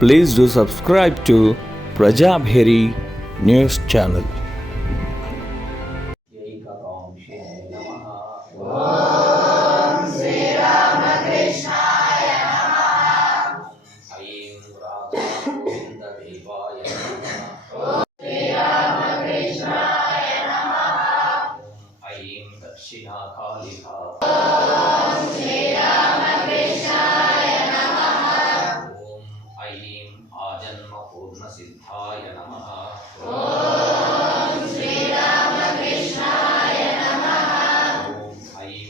Please do subscribe to Prajabheri News Channel. सिद्धाय नमः। ओम श्री रामकृष्णाय नमः। ओम ऐं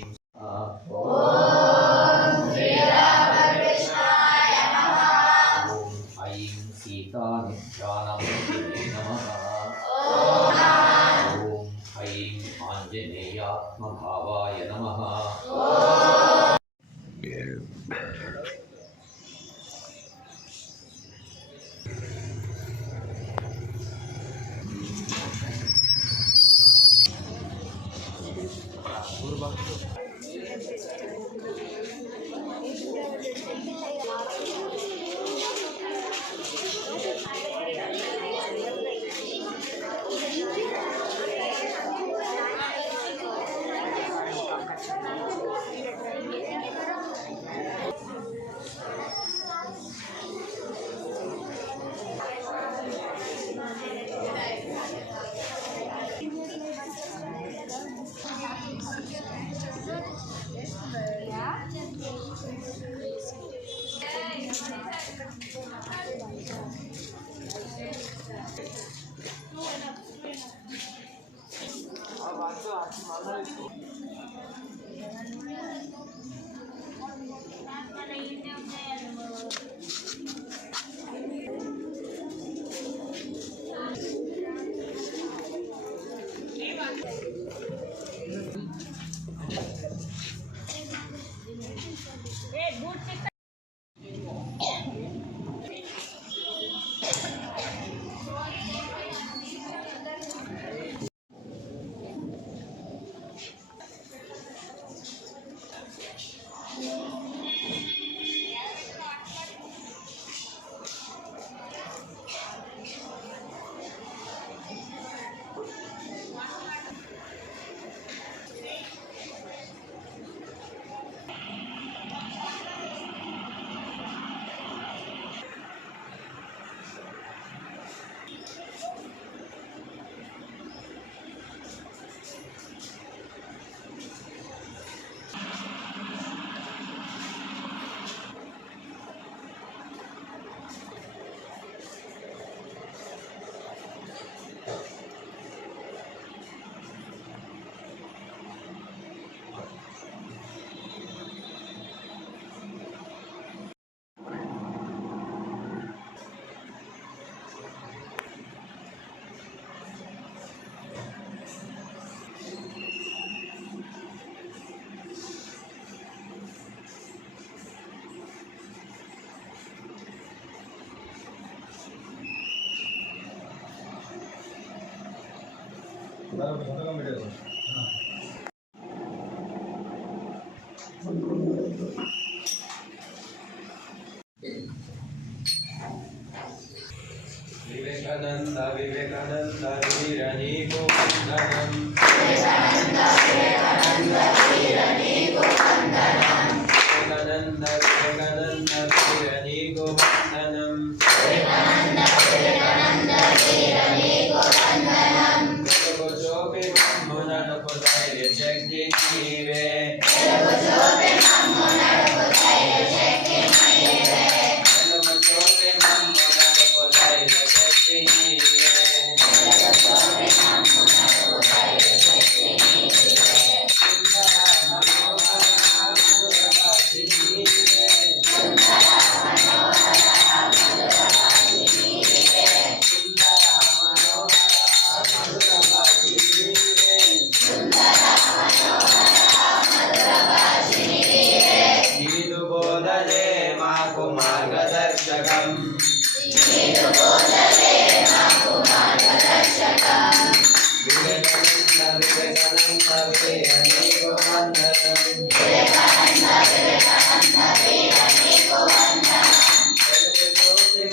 ओम श्री रामकृष्णाय नमः। ओम ऐं सीता नित्यानमूर्तये नमः। ओम ऐं आंजनेयात्मभावाय नमः। विवेकानंद विवेकानंद वीरनी गोवंदनम। विवेकानंद विवेकानंद वीरनी गोवंदनम। विवेकानंद विवेकानंद वीरनी गोवंदनम। विवेकानंद विवेकानंद वीरनी गोवंदनम। जगोजोपि मम्मुनडपु धैर्यशक्ति नीवे। जगोजोपि मम्मुनडपु धैर्यशक्ति नीवे। जगोजोपि मम्मुनडपु धैर्यशक्ति नीवे। जगोजोपि मम्मुनडपु धैर्यशक्ति नीवे। सुंदरा मनोहरा मधुरभाषिणी नीवे। सुंदरा मनोहरा मधुरभाषिणी नीवे। सुंदरा मनोहरा मधुरभाषिणी नीवे। सुंदरा मनोहरा मधुरभाषिणी नीवे। నీదు బోధలే మాకు మార్గదర్శకం. నీదు బోధలే మాకు మార్గదర్శకం. వివేకానంద వివేకానంద వీరనీ గోవందనం. వివేకానంద వివేకానంద వీరనీ గోవందనం. జగజ్యోతి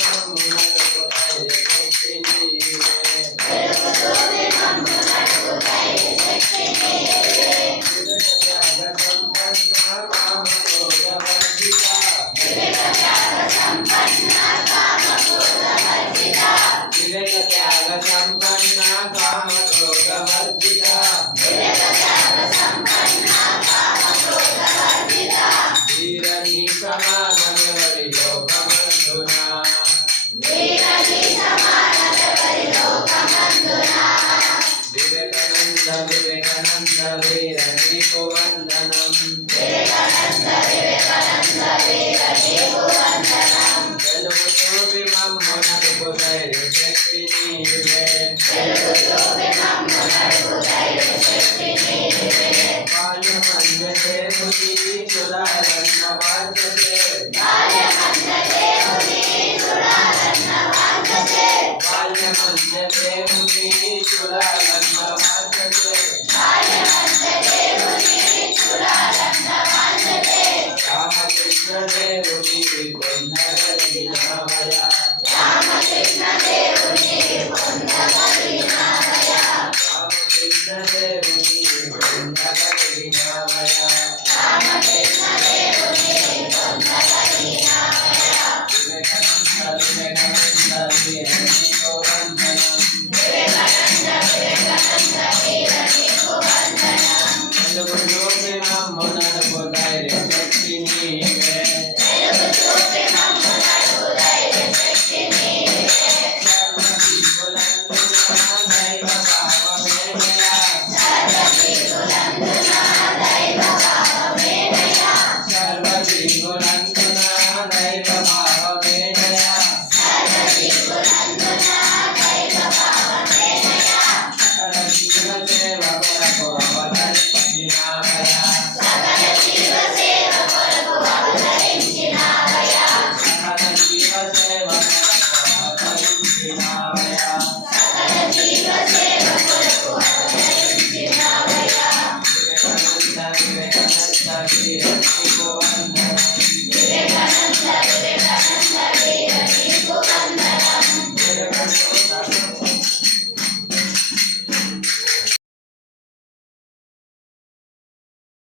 శ్రీరామ